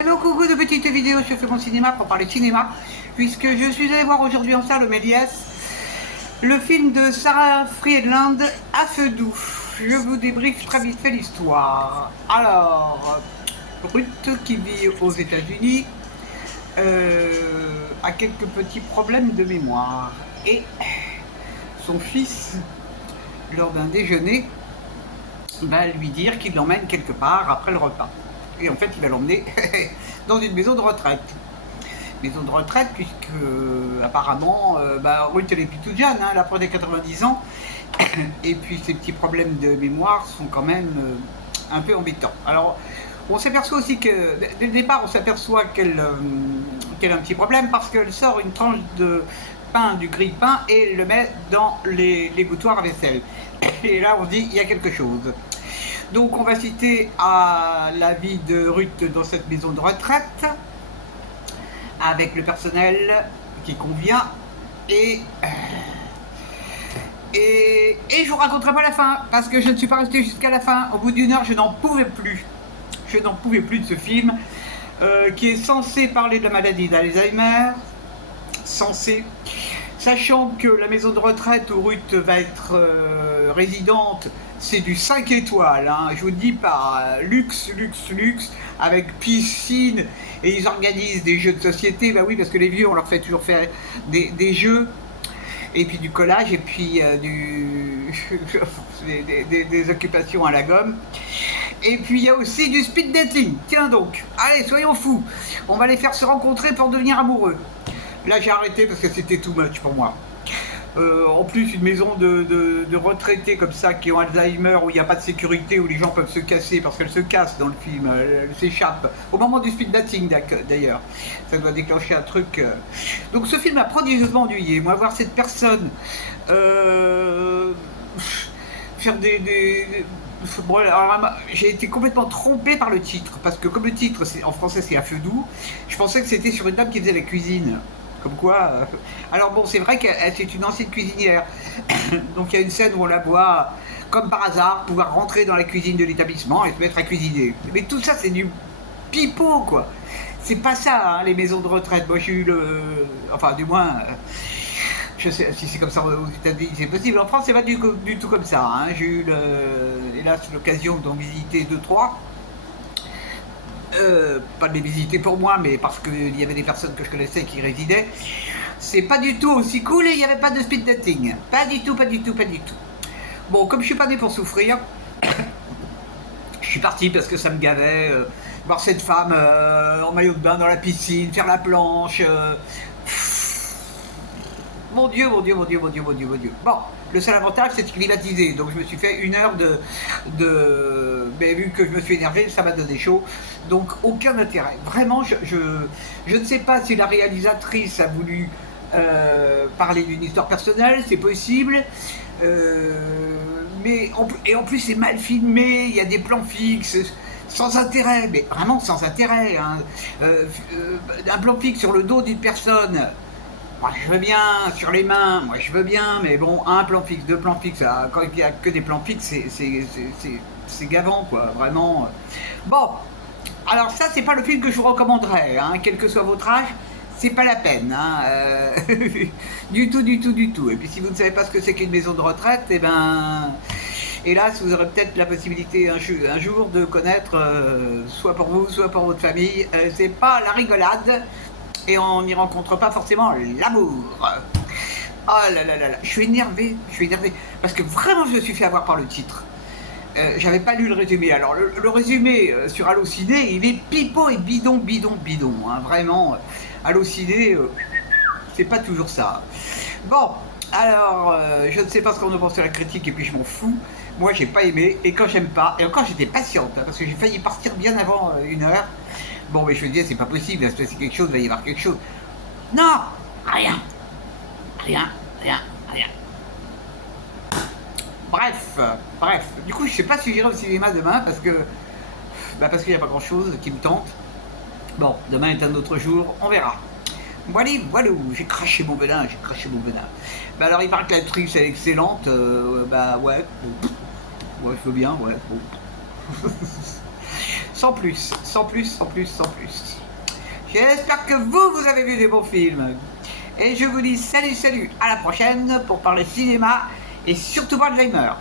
Hello, coucou de petites vidéos, je fais mon cinéma pour parler de cinéma, puisque je suis allé voir aujourd'hui en salle au Méliès le film de Sarah Friedland, À feu doux. Je vous débriefe très vite fait l'histoire. Alors, Ruth, qui vit aux États-Unis, a quelques petits problèmes de mémoire. Et son fils, lors d'un déjeuner, va lui dire qu'il l'emmène quelque part après le repas. Et en fait, il va l'emmener dans une maison de retraite. Maison de retraite, puisque apparemment, Ruth, elle est plus toute jeune, hein, elle a près des 90 ans. Et puis, ses petits problèmes de mémoire sont quand même un peu embêtants. Alors, on s'aperçoit aussi que, dès le départ, on s'aperçoit qu'elle a un petit problème parce qu'elle sort une tranche de pain, du grille-pain, et elle le met dans les gouttoirs à vaisselle. Et là, on se dit, il y a quelque chose. Donc on va citer à la vie de Ruth dans cette maison de retraite, avec le personnel qui convient, et je vous raconterai pas la fin, parce que je ne suis pas resté jusqu'à la fin. Au bout d'une heure, je n'en pouvais plus. Je n'en pouvais plus de ce film, qui est censé parler de la maladie d'Alzheimer, censé, sachant que la maison de retraite où Ruth va être résidente, c'est du 5 étoiles, hein. Je vous dis pas, luxe, luxe, luxe, avec piscine, et ils organisent des jeux de société. Bah oui, parce que les vieux, on leur fait toujours faire des jeux, et puis du collage, et puis des occupations à la gomme. Et puis il y a aussi du speed dating. Tiens donc, allez, soyons fous, on va les faire se rencontrer pour devenir amoureux. Là j'ai arrêté parce que c'était too much pour moi. En plus, une maison de retraités comme ça qui ont Alzheimer, où il n'y a pas de sécurité, où les gens peuvent se casser, parce qu'elle se casse dans le film, elle s'échappe au moment du speed dating d'ailleurs. Ça doit déclencher un truc. Donc ce film m'a prodigieusement ennuyé. Moi, voir cette personne faire Bon, alors, j'ai été complètement trompé par le titre, parce que comme le titre en français c'est À feu doux, je pensais que c'était sur une dame qui faisait la cuisine. Comme quoi. Alors bon, c'est vrai qu'elle c'est une ancienne cuisinière. Donc il y a une scène où on la voit, comme par hasard, pouvoir rentrer dans la cuisine de l'établissement et se mettre à cuisiner. Mais tout ça, c'est du pipeau, quoi. C'est pas ça, hein, les maisons de retraite. Moi, j'ai eu le. Enfin, du moins. Je sais si c'est comme ça aux États-Unis, c'est possible. En France, c'est pas du tout comme ça, hein. J'ai eu, hélas, l'occasion d'en visiter 2-3. Pas de les visiter pour moi, mais parce qu'il y avait des personnes que je connaissais qui y résidaient. C'est pas du tout aussi cool, et il n'y avait pas de speed dating. Pas du tout, pas du tout, pas du tout. Bon, comme je suis pas né pour souffrir, je suis parti parce que ça me gavait. Voir cette femme en maillot de bain dans la piscine, faire la planche. Mon Dieu, mon Dieu, mon Dieu, mon Dieu, mon Dieu, mon Dieu. Bon, le seul avantage, c'est climatisé. Donc je me suis fait une heure mais vu que je me suis énervé, ça m'a donné chaud. Donc aucun intérêt. Vraiment, je ne sais pas si la réalisatrice a voulu parler d'une histoire personnelle, c'est possible. Mais en plus, c'est mal filmé, il y a des plans fixes. Sans intérêt, mais vraiment sans intérêt, hein. Un plan fixe sur le dos d'une personne, moi je veux bien, sur les mains, moi je veux bien, mais bon, un plan fixe, deux plans fixes, quand il n'y a que des plans fixes, c'est gavant, quoi, vraiment. Bon, alors ça, c'est pas le film que je vous recommanderais, hein, quel que soit votre âge, c'est pas la peine, hein, du tout, du tout, du tout. Et puis si vous ne savez pas ce que c'est qu'une maison de retraite, eh ben, hélas, vous aurez peut-être la possibilité un jour de connaître, soit pour vous, soit pour votre famille, c'est pas la rigolade. Et on n'y rencontre pas forcément l'amour. Oh là là là là, je suis énervé, parce que vraiment je me suis fait avoir par le titre. J'avais pas lu le résumé. Alors le résumé sur Allociné, il est pipeau et bidon, bidon, bidon, hein, vraiment. Allociné, c'est pas toujours ça. Bon, alors je ne sais pas ce qu'on en pense de la critique, et puis je m'en fous. Moi j'ai pas aimé, et quand j'aime pas, et encore j'étais patiente, hein, parce que j'ai failli partir bien avant une heure. Bon, mais je me disais, c'est pas possible, il va se passer quelque chose, il va y avoir quelque chose. Non, rien, rien, rien, rien. Bref, bref. Du coup, je sais pas si j'irai au cinéma demain, parce que parce qu'il n'y a pas grand chose qui me tente. Bon, demain est un autre jour, on verra. Voilà, voilà, j'ai craché mon venin, j'ai craché mon venin. Alors, il paraît que l'actrice est excellente, ouais, bon. Ouais, je veux bien, ouais, bon. sans plus, sans plus, sans plus, sans plus. J'espère que vous avez vu des bons films. Et je vous dis salut, salut, à la prochaine pour parler cinéma et surtout pas Alzheimer.